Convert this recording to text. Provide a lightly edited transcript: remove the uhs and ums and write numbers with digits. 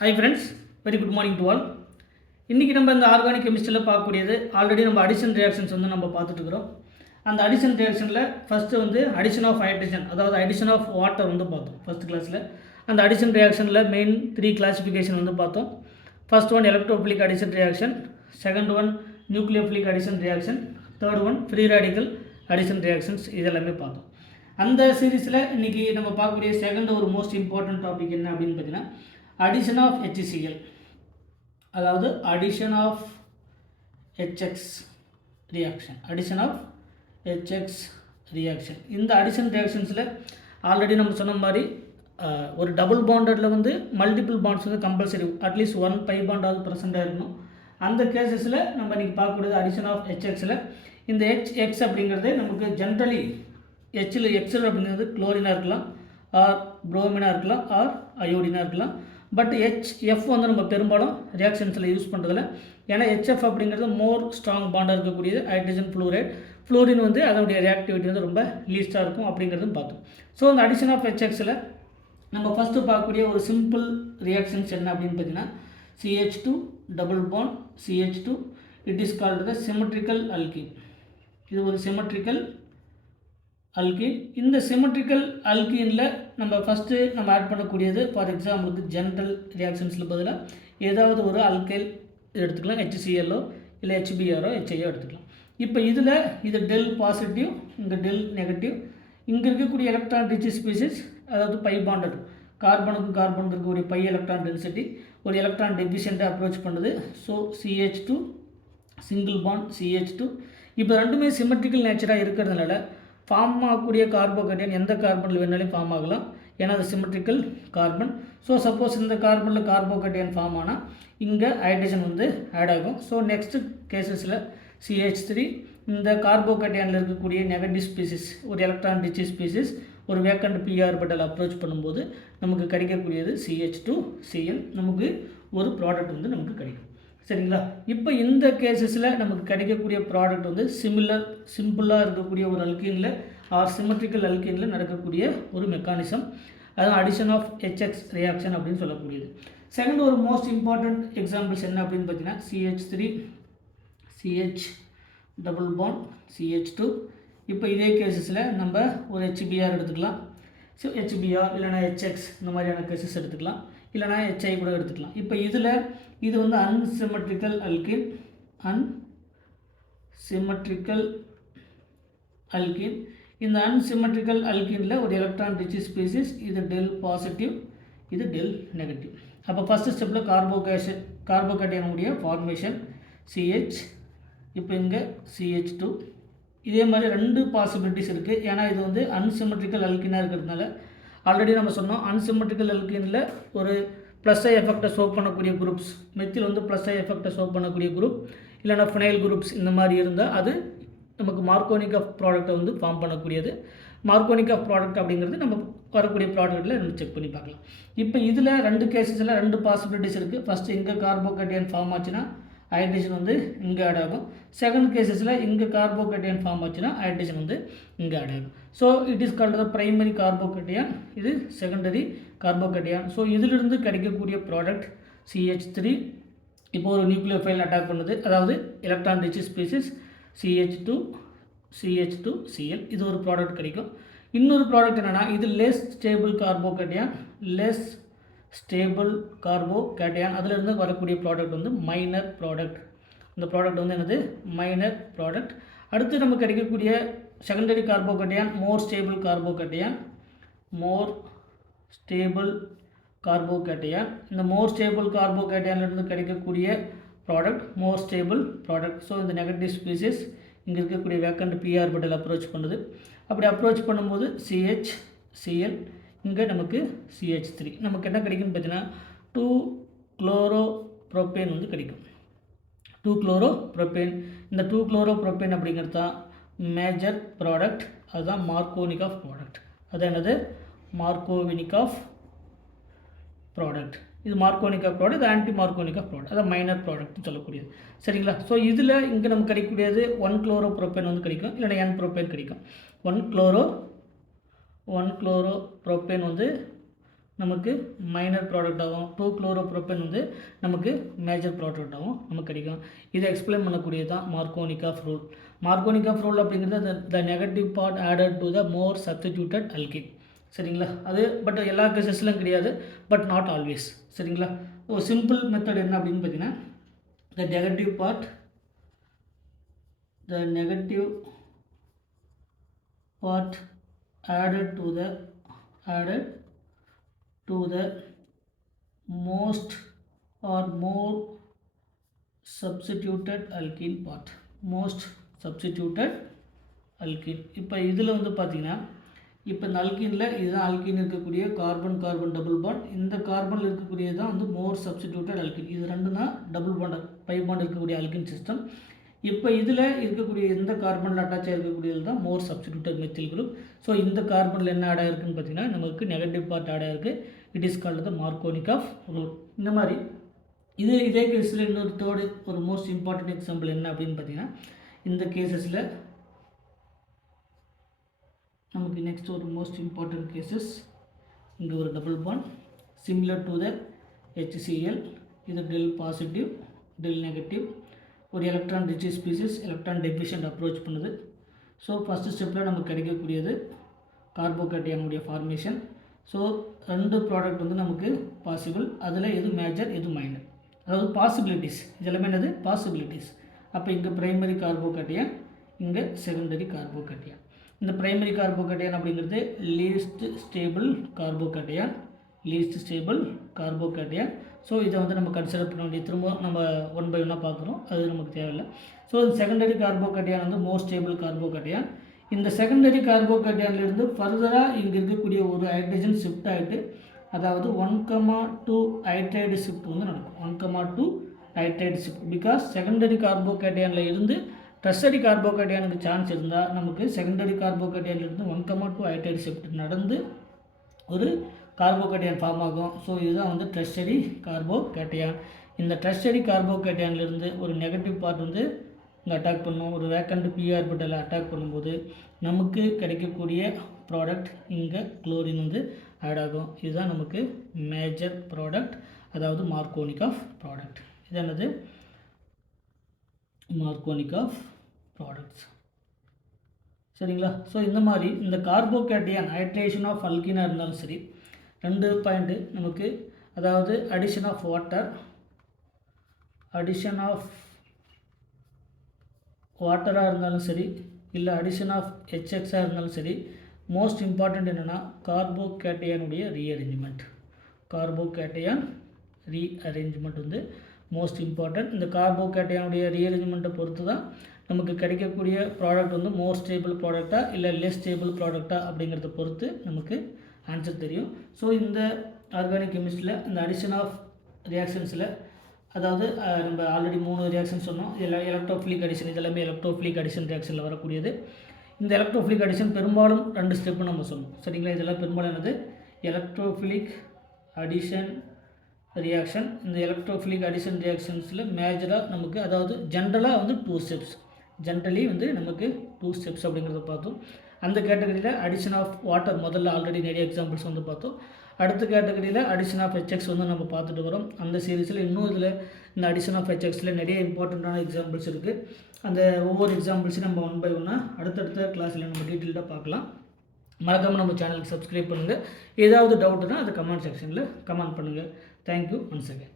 Hi friends, very good morning to all. இன்றைக்கி நம்ம இந்த ஆர்கானிக் கெமிஸ்ட்ரியில் பார்க்கக்கூடியது ஆல்ரெடி நம்ம அடிஷன் ரியாக்ஷன்ஸ் வந்து நம்ம பார்த்துட்டு இருக்கிறோம். அந்த அடிஷன் ரியாக்ஷனில் ஃபஸ்ட்டு வந்து அடிஷன் ஆஃப் ஹைட்ரஜன், அதாவது அடிஷன் ஆஃப் வாட்டர் வந்து பார்த்தோம் ஃபஸ்ட் கிளாஸில். அந்த அடிஷன் ரியாக்ஷனில் மெயின் 3 கிளாசிஃபிகேஷன் வந்து பார்த்தோம். First one electrophilic addition reaction, second one nucleophilic addition reaction, third one free radical addition reactions, இதெல்லாமே பார்த்தோம். அந்த சீரீஸில் இன்றைக்கி நம்ம பார்க்கக்கூடிய செகண்ட் ஒரு மோஸ்ட் இம்பார்ட்டன்ட் டாபிக் என்ன அப்படின்னு பார்த்தீங்கன்னா அடிஷன் ஆஃப் HCl, அதாவது addition of HX reaction, addition of HX reaction. இந்த அடிஷன் ரியாக்ஷன்ஸில் ஆல்ரெடி நம்ம சொன்ன மாதிரி ஒரு டபுள் பாண்டடில் வந்து மல்டிபிள் பாண்ட்ஸ் வந்து கம்பல்சரி, அட்லீஸ்ட் 1 பை பாண்டாவது ப்ரெசென்ட்டாக இருக்கணும். அந்த கேசஸில் நம்ம இன்றைக்கி பார்க்கக்கூடியது அடிஷன் ஆஃப் HXல். இந்த HX அப்படிங்கிறது நமக்கு ஜென்ரலி எக்ஸில் அப்படிங்கிறது குளோரினாக இருக்கலாம், ஆர் புரோமினாக இருக்கலாம், ஆர் அயோடினாக இருக்கலாம். பட் HF வந்து நம்ம பெரும்பாலும் ரியாக்ஷன்ஸில் யூஸ் பண்ணுறதில்ல. ஏன்னா HF அப்படிங்கிறது மோர் ஸ்ட்ராங் பாண்டாக இருக்கக்கூடியது. ஹைட்ரஜன் ஃப்ளூரைட், ஃப்ளூரின் வந்து அதனுடைய ரியாக்டிவிட்டி வந்து ரொம்ப லீஸ்ட்டாக இருக்கும் அப்படிங்கிறதும் பார்த்தோம். ஸோ அந்த அடிஷன் ஆஃப் HXல் நம்ம ஃபஸ்ட்டு பார்க்கக்கூடிய ஒரு சிம்பிள் ரியாக்ஷன்ஸ் என்ன அப்படின்னு பார்த்தீங்கன்னா CH2 double bond CH2, it is called the symmetrical alkene. இது ஒரு சிமெட்ரிக்கல் அல்கீன். இந்த சிமெட்ரிக்கல் அல்கீனில் நம்ம ஃபஸ்ட்டு நம்ம ஆட் பண்ணக்கூடியது, ஃபார் எக்ஸாம்பிளுக்கு ஜென்ரல் ரியாக்ஷன்ஸில் பதிலாக ஏதாவது ஒரு அல்கைல் எடுத்துக்கலாம், HClஓ இல்லை HBrஓ HIயோ எடுத்துக்கலாம். இப்போ இதில் இது டெல் பாசிட்டிவ், இங்கே டெல் நெகட்டிவ், இங்கே இருக்கக்கூடிய எலக்ட்ரான் ரிச் ஸ்பீசிஸ், அதாவது பை பாண்டட், கார்பனுக்கும் கார்பனுக்கு இருக்கக்கூடிய பை எலக்ட்ரான் டென்சிட்டி ஒரு எலக்ட்ரான் டெஃபிஷியண்ட்டாக அப்ரோச் பண்ணுது. So CH2 single bond CH2. இப்போ ரெண்டுமே சிமெட்ரிக்கல் நேச்சராக இருக்கிறதுனால ஃபார்ம் ஆகக்கூடிய கார்போகேட்டையன் எந்த கார்பனில் வேணாலும் ஃபார்ம் ஆகலாம், ஏன்னா அது சிமெட்ரிக்கல் கார்பன். ஸோ சப்போஸ் இந்த கார்பனில் கார்போகேட்டையன் ஃபார்ம் ஆனால் இங்கே ஹைட்ரஜன் வந்து ஆட் ஆகும். ஸோ நெக்ஸ்ட்டு கேசஸில் CH3 இந்த கார்போகேட்டையனில் இருக்கக்கூடிய நெகட்டிவ் ஸ்பீசிஸ், ஒரு எலக்ட்ரான் ரிச் ஸ்பீசிஸ் ஒரு வேக்கண்ட் p ஆர்பிட்டல் அப்ரோச் பண்ணும்போது நமக்கு கிடைக்கக்கூடியது CH2Cl, நமக்கு ஒரு ப்ராடக்ட் வந்து நமக்கு கிடைக்கும். சரிங்களா? இப்போ இந்த கேசஸில் நமக்கு கிடைக்கக்கூடிய ப்ராடக்ட் வந்து சிம்பிளாக இருக்கக்கூடிய ஒரு அல்கீனில் ஆர் சிமெட்ரிக்கல் அல்கீனில் நடக்கக்கூடிய ஒரு மெக்கானிசம், அதுதான் அடிஷன் ஆஃப் HX ரியாக்ஷன் அப்படின்னு சொல்லக்கூடியது. செகண்ட் ஒரு மோஸ்ட் இம்பார்ட்டண்ட் எக்ஸாம்பிள்ஸ் என்ன அப்படின்னு பார்த்தீங்கன்னா CH3 CH double bond CH2. இப்போ இதே கேசஸில் நம்ம ஒரு HBr எடுத்துக்கலாம். ஸோ HBr இல்லைனா HX இந்த மாதிரியான கேசஸ் எடுத்துக்கலாம், இல்லைனா HI கூட எடுத்துக்கலாம். இப்போ இதில் இது வந்து அன்சிமெட்ரிக்கல் அல்கீன், அன்சிமெட்ரிக்கல் அல்கீன். இந்த அன்சிமெட்ரிக்கல் அல்கீனில் ஒரு எலக்ட்ரான் ரிச் ஸ்பீசிஸ், இது டெல் பாசிட்டிவ், இது டெல் நெகட்டிவ். அப்போ ஃபஸ்ட்டு ஸ்டெப்பில் கார்போகேட்டையனுடைய ஃபார்மேஷன் CH, இப்போ இங்கே CH2. இதே மாதிரி 2 பாசிபிலிட்டிஸ் இருக்குது, ஏன்னா இது வந்து அன்சிமெட்ரிக்கல் அல்கீனாக இருக்கிறதுனால. ஆல்ரெடி நம்ம சொன்னோம் அன்சிமெட்ரிக்கல் அல்கீனில் ஒரு ப்ளஸ் ஐ எஃபெக்டை ஷோ பண்ணக்கூடிய குரூப்ஸ், மெத்தில் வந்து ப்ளஸ் ஐ எஃபெக்டை ஷோ பண்ணக்கூடிய குரூப், இல்லைனா ஃபினைல் குரூப்ஸ் இந்த மாதிரி இருந்தால் அது நமக்கு மார்கோனிக் ஆஃப் ப்ராடக்டை வந்து ஃபார்ம் பண்ணக்கூடியது. மார்கோனிக் ஆஃப் ப்ராடக்ட் அப்படிங்கிறது நம்ம வரக்கூடிய ப்ராடக்ட்டில் நம்ம செக் பண்ணி பார்க்கலாம். இப்போ இதில் 2 கேசஸில் 2 பாசிபிலிட்டிஸ் இருக்குது. ஃபஸ்ட்டு இங்கே கார்போகேட்டையன் ஃபார்ம் ஆச்சுன்னா ஹைட்ரஜன் வந்து இங்கே ஆட் ஆகும். செகண்ட் கேசஸில் இங்கே கார்போகேட்டையன் ஃபார்ம் ஆச்சுன்னா ஹைட்ரஜன் வந்து இங்கே ஆட் ஆகும். So it is called the primary கார்போகேட்டையன், இது செகண்டரி கார்போகேட்டையன். ஸோ இதிலிருந்து கிடைக்கக்கூடிய ப்ராடக்ட் CH3 இப்போ ஒரு நியூக்ளியோஃபைல் அட்டாக் பண்ணுது, அதாவது எலக்ட்ரான் ரிச் ஸ்பீசிஸ் CH2Cl, இது ஒரு ப்ராடக்ட் கிடைக்கும். இன்னொரு ப்ராடக்ட் என்னென்னா இது லெஸ் ஸ்டேபிள் கார்போகேட்டையன், லெஸ் ஸ்டேபிள் கார்போகேட்டையன், அதிலிருந்து வரக்கூடிய ப்ராடக்ட் வந்து மைனர் ப்ராடக்ட். இந்த ப்ராடக்ட் வந்து என்னது மைனர் ப்ராடக்ட். அடுத்து நமக்கு கிடைக்கக்கூடிய செகண்டரி கார்போகேட்டையன் மோர் ஸ்டேபிள் கார்போகேட்டையன், மோர் ஸ்டேபிள் கார்போகேட்டையன். இந்த மோர் ஸ்டேபிள் கார்போகேட்டையன்லேருந்து கிடைக்கக்கூடிய ப்ராடக்ட் மோர் ஸ்டேபிள் ப்ராடக்ட். ஸோ இந்த நெகட்டிவ் ஸ்பீசிஸ் இங்கே இருக்கக்கூடிய வேக்கண்ட் p ஆர்பிட்டல் அப்ரோச் பண்ணுது. அப்படி அப்ரோச் பண்ணும்போது CHCl, இங்கே நமக்கு CH3, நமக்கு என்ன கிடைக்குன்னு பார்த்தீங்கன்னா 2-குளோரோப்ரோபேன் வந்து கிடைக்கும். 2-குளோரோப்ரோபேன். இந்த 2-குளோரோப்ரோபேன் அப்படிங்கிறது தான் மேஜர் ப்ராடக்ட், அதுதான் மார்கோனிக் ஆஃப் ப்ராடக்ட். அது என்னது மார்கோவினிக் ஆஃப் ப்ராடக்ட். இது மார்கோனிக் ஆஃப் ப்ராடக்ட், இது ஆன்டி மார்கோனிக் ஆஃப் ப்ராடக்ட், அதான் மைனர் ப்ராடக்ட்னு சொல்லக்கூடியது. சரிங்களா? ஸோ இதில் இங்கே நமக்கு கிடைக்கக்கூடியது 1-குளோரோப்ரோபேன் வந்து கிடைக்கும், இல்லைனா N-புரோபேன் கிடைக்கும். 1-குளோரோப்ரோபேன் வந்து நமக்கு மைனர் ப்ராடக்டாகவும் 2-குளோரோப்ரோபேன் வந்து நமக்கு மேஜர் ப்ராடக்டாகவும் நமக்கு கிடைக்கும். இதை எக்ஸ்பிளைன் பண்ணக்கூடியது தான் மார்கோனிகாஃப் ரூல். மார்கோனிகாஃப் ரூல் அப்படிங்கிறது the negative part added to the more substituted alkene. சரிங்களா? அது பட் எல்லா கேசஸ்லையும் கிடையாது, பட் நாட் ஆல்வேஸ். சரிங்களா? ஒரு சிம்பிள் மெத்தட் என்ன அப்படின்னு பார்த்தீங்கன்னா, the negative part added to the most or more substituted alkene part. most substituted alkene. இப்போ இதில் வந்து பார்த்தீங்கன்னா, இப்போ இந்த அல்கீனில் இதுதான் அல்கீன் இருக்கக்கூடிய கார்பன் டபுள் பாண்ட். இந்த கார்பனில் இருக்கக்கூடியது தான் வந்து மோர் சப்ஸ்டிடியூட்டட் அல்கீன். இது ரெண்டும் தான் டபுள் பாண்ட் பை பாண்ட் இருக்கக்கூடிய அல்கீன் சிஸ்டம். இப்போ இதில் இருக்கக்கூடிய இந்த கார்பனில் அட்டாச் ஆகிருக்கக்கூடியது தான் more substituted methyl group. So இந்த கார்பனில் என்ன ஆட் ஆகிருக்குன்னு பார்த்தீங்கன்னா, நமக்கு நெகட்டிவ் பார்ட் ஆட் ஆகிருக்கு. It is called the Markovnikov rule. இந்த மாதிரி இதே கேஸில் இன்னொரு தேர்டு ஒரு மோஸ்ட் இம்பார்ட்டன்ட் எக்ஸாம்பிள் என்ன அப்படின்னு பார்த்தீங்கன்னா, இந்த கேசஸில் நமக்கு நெக்ஸ்ட் ஒரு மோஸ்ட் இம்பார்ட்டன்ட் கேசஸ், இங்கே ஒரு double bond similar to the HCl. இது டெல் பாசிட்டிவ் டெல் நெகட்டிவ். ஒரு electron rich species electron deficient approach பண்ணுது. ஸோ ஃபஸ்ட்டு ஸ்டெப்பில் நமக்கு கிடைக்கக்கூடியது கார்போகேட்டையானுடைய ஃபார்மேஷன். ஸோ 2 ப்ராடக்ட் வந்து நமக்கு பாசிபிள். அதில் எது மேஜர் எது மைனர், அதாவது பாசிபிலிட்டிஸ். இதெல்லாமே என்னது பாசிபிலிட்டிஸ். அப்போ இங்கே பிரைமரி கார்போகேட்டையான், இங்கே செகண்டரி கார்போகேட்டையான். இந்த பிரைமரி கார்போகேட்டையான் அப்படிங்கிறது லீஸ்ட் ஸ்டேபிள் கார்போகேட்டையான். ஸோ இதை வந்து நம்ம கன்சிடர் பண்ண வேண்டிய, திரும்ப நம்ம 1 by 1 பார்க்குறோம், அது நமக்கு தேவையில்லை. ஸோ இந்த செகண்டரி கார்போகேட்டையான் வந்து மோர் ஸ்டேபிள் கார்போகேட்டையான். இந்த செகண்டரி கார்போகேட்டையான்லேருந்து ஃபர்தராக இங்கே இருக்கக்கூடிய ஒரு ஹைட்ரஜன் ஷிஃப்ட் ஆகிட்டு, அதாவது 1,2 ஹைட்ரைடு ஷிஃப்ட் வந்து நடக்கும். 1,2 ஹைட்ரைடு ஷிஃப்ட். பிகாஸ் செகண்டரி கார்போகேட்டையானில் இருந்து டெர்ஷரி கார்போகேட்டையானுக்கு சான்ஸ் இருந்தால் நமக்கு செகண்டரி கார்போகேட்டையான்லேருந்து 1,2 ஹைட்ரைடு ஷிஃப்ட் நடந்து ஒரு கார்போகேட்டையான் ஃபார்ம் ஆகும். ஸோ இதுதான் வந்து டெர்ஷரி கார்போகேட்டையான். இந்த டெர்ஷரி கார்போகேட்டையான்லேருந்து ஒரு நெகட்டிவ் பார்ட் வந்து இங்கே அட்டாக் பண்ணும். ஒரு வேக்கண்ட் p ஆர்பிட்டலை அட்டாக் பண்ணும்போது நமக்கு கிடைக்கக்கூடிய ப்ராடக்ட் இங்கே குளோரின் வந்து ஆட் ஆகும். இதுதான் நமக்கு மேஜர் ப்ராடக்ட், அதாவது மார்கோனிகாஃப் ப்ராடக்ட். இது என்னது மார்கோனிகாஃப் ப்ராடக்ட்ஸ். சரிங்களா? ஸோ இந்த மாதிரி இந்த கார்போகேட்டையான் ஹைட்ரேஷன் ஆஃப் அல்கீனாக இருந்தாலும் சரி, 2 பாயிண்ட்டு நமக்கு, அதாவது அடிஷன் ஆஃப் வாட்டராக இருந்தாலும் சரி, இல்லை அடிஷன் ஆஃப் HXஆக இருந்தாலும் சரி, மோஸ்ட் இம்பார்ட்டண்ட் என்னென்னா கார்போகேட்டையானுடைய ரீஅரேஞ்ச்மெண்ட் வந்து மோஸ்ட் இம்பார்ட்டன்ட். இந்த கார்போகேட்டையானுடைய ரீஅரேஞ்ச்மெண்ட்டை பொறுத்து தான் நமக்கு கிடைக்கக்கூடிய ப்ராடக்ட் வந்து மோர் ஸ்டேபிள் ப்ராடக்டாக இல்லை லெஸ் ஸ்டேபிள் ப்ராடக்டாக அப்படிங்கிறத பொறுத்து நமக்கு ஆன்சர் தெரியும். ஸோ இந்த ஆர்கானிக் கெமிஸ்ட்ரியில் இந்த அடிஷன் ஆஃப் ரியாக்ஷன்ஸில், அதாவது நம்ம ஆல்ரெடி 3 ரியாக்ஷன் சொன்னோம். எலக்ட்ரோஃபிலிக் அடிஷன், இதெல்லாமே எலக்ட்ரோஃபிலிக் அடிஷன் ரியாக்ஷனில் வரக்கூடியது. இந்த எலக்ட்ரோஃபிலிக் அடிஷன் பெரும்பாலும் 2 ஸ்டெப்பு நம்ம சொன்னோம். சரிங்களா? இதெல்லாம் பெரும்பாலும் என்னது எலக்ட்ரோஃபிலிக் அடிஷன் ரியாக்ஷன். இந்த எலக்ட்ரோஃபிலிக் அடிஷன் ரியாக்ஷன்ஸில் மேஜராக நமக்கு, அதாவது ஜென்ரலாக வந்து 2 ஸ்டெப்ஸ், ஜென்ரலி வந்து நமக்கு 2 ஸ்டெப்ஸ் அப்படிங்கிறத பார்த்தோம். அந்த கேட்டகரியில் அடிஷன் ஆஃப் வாட்டர் முதல்ல ஆல்ரெடி நிறைய எக்ஸாம்பிள்ஸ் வந்து பார்த்தோம். அடுத்த கேட்டகரியில் அடிஷன் ஆஃப் HX வந்து நம்ம பார்த்துட்டு வரோம். அந்த சீரீஸில் இன்னும் இதில் இந்த அடிஷன் ஆஃப் HXல நிறைய இம்பார்ட்டண்ட்டான எக்ஸாம்பிள்ஸ் இருக்குது. அந்த ஒவ்வொரு எக்ஸாம்பிள்ஸையும் நம்ம 1 by 1 அடுத்தடுத்த கிளாஸில் நம்ம டீட்டெயில்டாக பார்க்கலாம். மறக்காமல் நம்ம சேனலுக்கு சப்ஸ்கிரைப் பண்ணுங்கள். ஏதாவது டவுட்னா அதை கமெண்ட் செக்ஷனில் கமெண்ட் பண்ணுங்கள். Thank you once again.